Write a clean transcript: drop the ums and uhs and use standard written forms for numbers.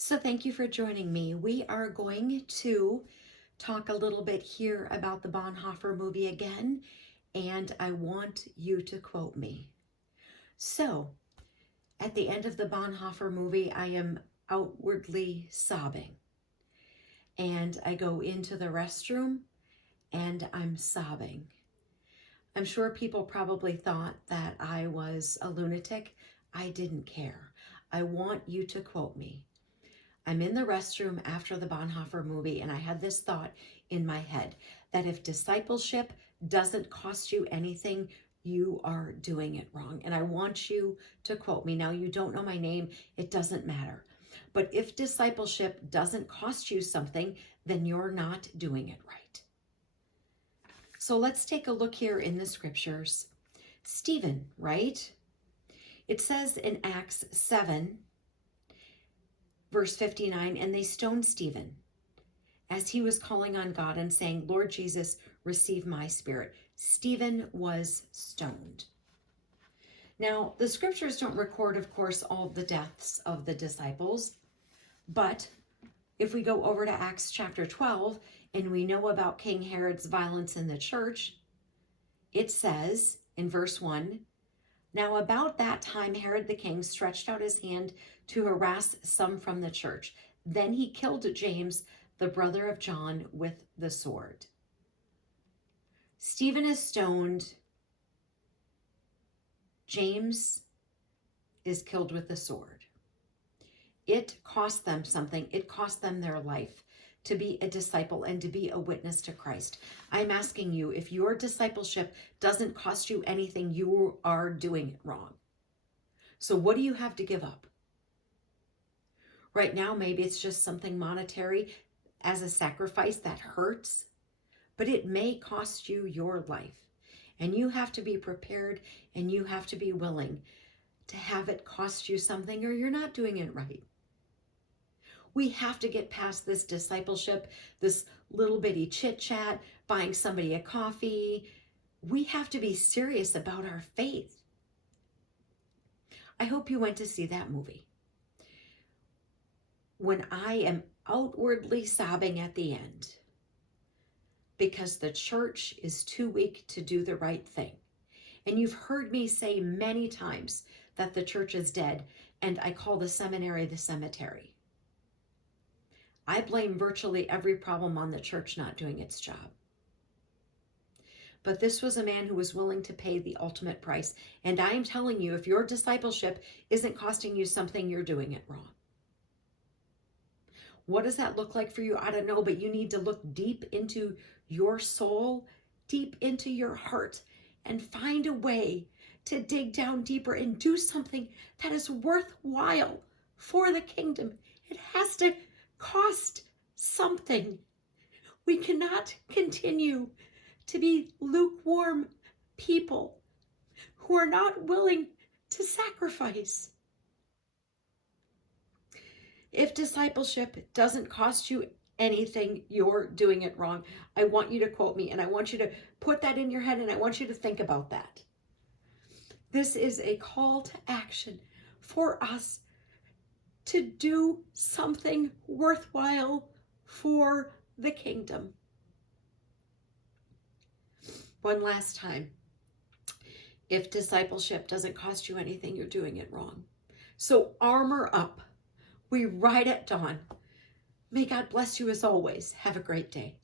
So thank you for joining me. We are going to talk a little bit here about the Bonhoeffer movie again, and I want you to quote me. So, at the end of the Bonhoeffer movie, I am outwardly sobbing, and I go into the restroom and I'm sobbing. I'm sure people probably thought that I was a lunatic. I didn't care. I want you to quote me. I'm in the restroom after the Bonhoeffer movie, and I had this thought in my head that if discipleship doesn't cost you anything, you are doing it wrong. And I want you to quote me. Now, you don't know my name, it doesn't matter. But if discipleship doesn't cost you something, then you're not doing it right. So let's take a look here in the scriptures. Stephen, right? It says in Acts 7, verse 59, and they stoned Stephen as he was calling on God and saying, Lord Jesus, receive my spirit. Stephen was stoned. Now, the scriptures don't record, of course, all the deaths of the disciples, but if we go over to Acts chapter 12 and we know about King Herod's violence in the church, it says in verse 1, now about that time Herod the king stretched out his hand to harass some from the church. Then he killed James, the brother of John, with the sword. Stephen is stoned. James is killed with the sword. It cost them something. It cost them their life to be a disciple and to be a witness to Christ. I'm asking you, if your discipleship doesn't cost you anything, you are doing it wrong. So what do you have to give up? Right now, maybe it's just something monetary as a sacrifice that hurts, but it may cost you your life. And you have to be prepared and you have to be willing to have it cost you something, or you're not doing it right. We have to get past this discipleship, this little bitty chit chat, buying somebody a coffee. We have to be serious about our faith. I hope you went to see that movie. When I am outwardly sobbing at the end because the church is too weak to do the right thing. And you've heard me say many times that the church is dead, and I call the seminary the cemetery. I blame virtually every problem on the church not doing its job. But this was a man who was willing to pay the ultimate price. And I am telling you, if your discipleship isn't costing you something, you're doing it wrong. What does that look like for you? I don't know, but you need to look deep into your soul, deep into your heart, and find a way to dig down deeper and do something that is worthwhile for the kingdom. It has to cost something. We cannot continue to be lukewarm people who are not willing to sacrifice. If discipleship doesn't cost you anything, you're doing it wrong. I want you to quote me, and I want you to put that in your head, and I want you to think about that. This is a call to action for us to do something worthwhile for the kingdom. One last time. If discipleship doesn't cost you anything, you're doing it wrong. So armor up. We ride at dawn. May God bless you as always. Have a great day.